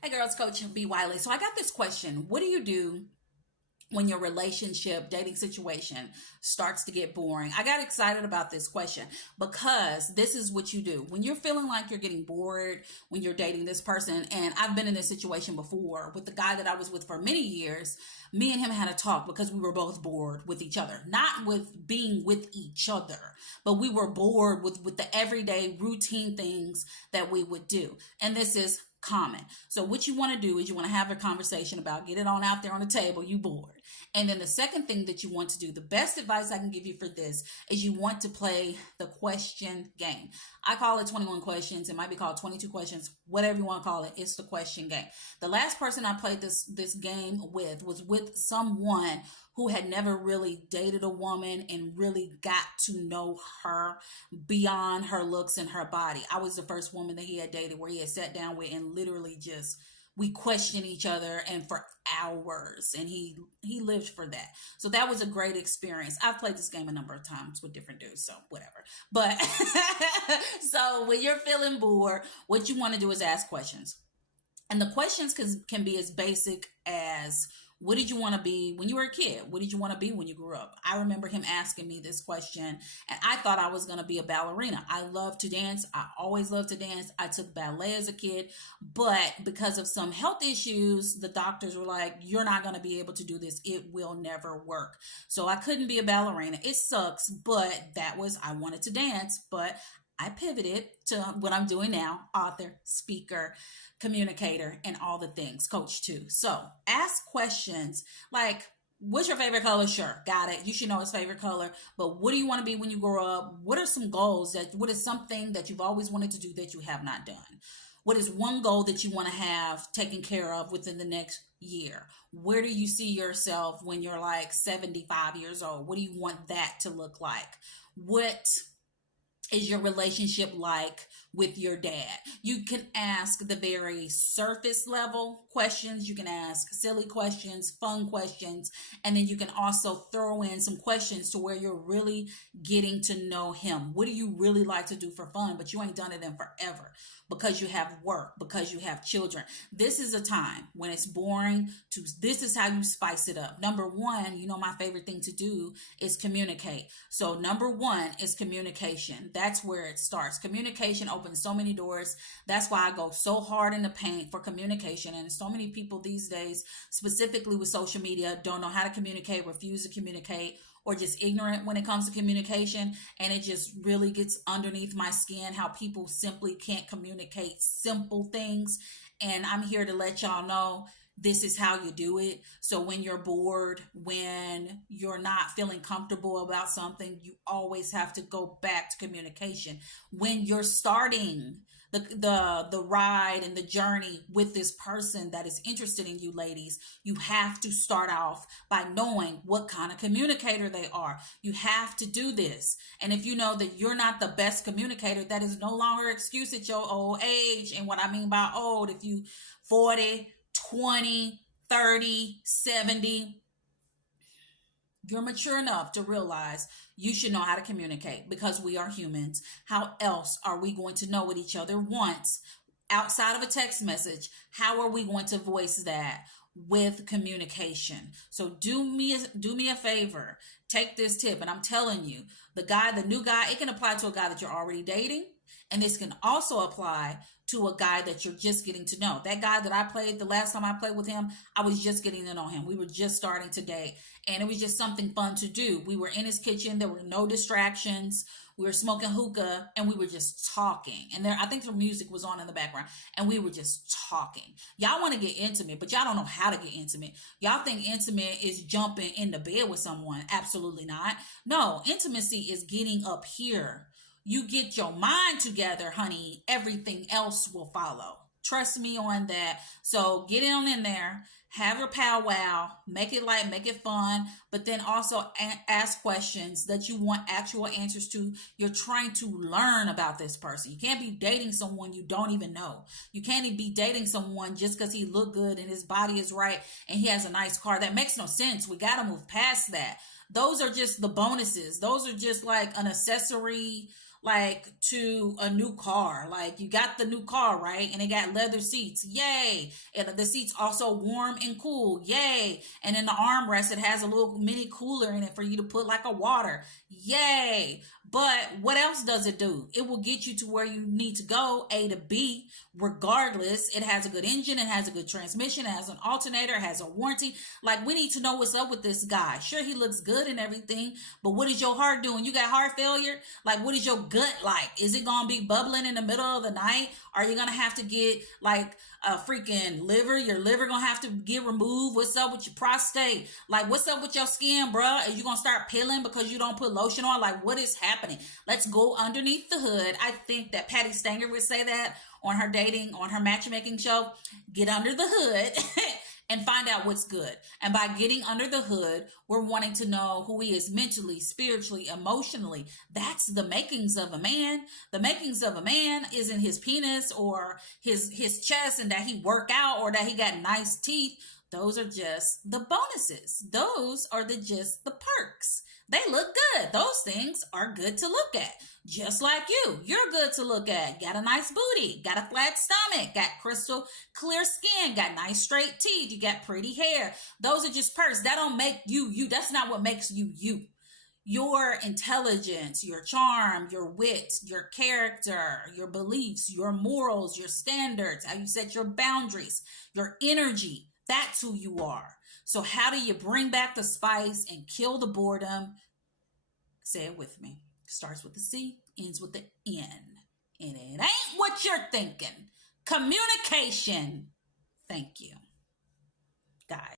Hey girls, Coach B. Wiley. So I got this question. What do you do when your relationship, dating situation starts to get boring? I got excited about this question because this is what you do. When you're feeling like you're getting bored when you're dating this person, and I've been in this situation before with the guy that I was with for many years, me and him had a talk because we were both bored with each other. Not with being with each other, but we were bored with the everyday routine things that we would do. And this is common. So what you want to do is you want to have a conversation about, get it on out there on the table, you bored. And then the second thing that you want to do, the best advice I can give you for this is you want to play the question game. I call it 21 questions. It might be called 22 questions, whatever you want to call it. It's the question game. The last person I played this game with was with someone who had never really dated a woman and really got to know her beyond her looks and her body. I was the first woman that he had dated where he had sat down with and literally just we questioned each other and for hours, and he lived for that. So that was a great experience. I've played this game a number of times with different dudes, so whatever. But so when you're feeling bored, what you want to do is ask questions. And the questions can be as basic as, what did you want to be when you were a kid? What did you want to be when you grew up? I remember him asking me this question, and I thought I was going to be a ballerina. I love to dance. I always loved to dance. I took ballet as a kid, but because of some health issues, the doctors were like, you're not going to be able to do this. It will never work. So I couldn't be a ballerina. It sucks, but I wanted to dance, but I pivoted to what I'm doing now: author, speaker, communicator, and all the things, coach too. So ask questions like, what's your favorite color? Sure, got it. You should know his favorite color. But what do you want to be when you grow up? What are some goals what is something that you've always wanted to do that you have not done? What is one goal that you want to have taken care of within the next year? Where do you see yourself when you're like 75 years old? What do you want that to look like? What is your relationship like with your dad? You can ask the very surface level questions. You can ask silly questions, fun questions, and then you can also throw in some questions to where you're really getting to know him. What do you really like to do for fun, but you ain't done it in forever because you have work, because you have children? This is a time when it's boring this is how you spice it up. Number one, my favorite thing to do is communicate. So number one is communication. That's where it starts. Communication opens so many doors. That's why I go so hard in the paint for communication. And so many people these days, specifically with social media, don't know how to communicate, refuse to communicate, or just ignorant when it comes to communication. And it just really gets underneath my skin how people simply can't communicate simple things. And I'm here to let y'all know this is how you do it. So when you're bored, when you're not feeling comfortable about something, you always have to go back to communication. When you're starting the ride and the journey with this person that is interested in you, ladies, you have to start off by knowing what kind of communicator they are. You have to do this. And if you know that you're not the best communicator, that is no longer an excuse at your old age. And what I mean by old, if you 40, 20, 30, 70, you're mature enough to realize you should know how to communicate because we are humans. How else are we going to know what each other wants outside of a text message? How are we going to voice that? With communication. So do me a favor. Take this tip, and I'm telling you, the new guy, it can apply to a guy that you're already dating. And this can also apply to a guy that you're just getting to know. That guy that I played the last time I played with him, I was just getting to know him. We were just starting to date, and it was just something fun to do. We were in his kitchen. There were no distractions. We were smoking hookah, and we were just talking. And I think the music was on in the background, and we were just talking. Y'all want to get intimate, but y'all don't know how to get intimate. Y'all think intimate is jumping in the bed with someone. Absolutely not. No, intimacy is getting up here. You get your mind together, honey, everything else will follow. Trust me on that. So get on in there, have your powwow, make it light, make it fun, but then also ask questions that you want actual answers to. You're trying to learn about this person. You can't be dating someone you don't even know. You can't be dating someone just because he look good and his body is right and he has a nice car. That makes no sense. We got to move past that. Those are just the bonuses. Those are just like an accessory, like to a new car. Like you got the new car, right? And it got leather seats. Yay. And the seats also warm and cool. Yay. And in the armrest, it has a little mini cooler in it for you to put like a water. Yay. But what else does it do? It will get you to where you need to go, A to B, regardless. It has a good engine, it has a good transmission, it has an alternator, it has a warranty. Like, we need to know what's up with this guy. Sure, he looks good and everything, but what is your heart doing? You got heart failure? Like, what is your gut like? Is it gonna be bubbling in the middle of the night? Are you gonna have to get like a freaking liver? Your liver gonna have to get removed? What's up with your prostate? Like, what's up with your skin, bruh? Are you gonna start peeling because you don't put lotion on? Like, what is happening? Let's go underneath the hood. I think that Patty Stanger would say that on her dating, on her matchmaking show. Get under the hood and find out what's good. And by getting under the hood, we're wanting to know who he is mentally, spiritually, emotionally. That's the makings of a man. The makings of a man isn't his penis or his chest and that he work out or that he got nice teeth. Those are just the bonuses. Those are just the perks. They look good. Those things are good to look at. Just like you. You're good to look at. Got a nice booty. Got a flat stomach. Got crystal clear skin. Got nice straight teeth. You got pretty hair. Those are just perks. That don't make you you. That's not what makes you you. Your intelligence, your charm, your wit, your character, your beliefs, your morals, your standards, how you set your boundaries, your energy. That's who you are. So how do you bring back the spice and kill the boredom? Say it with me. Starts with the C, ends with the N. And it ain't what you're thinking. Communication. Thank you, guys.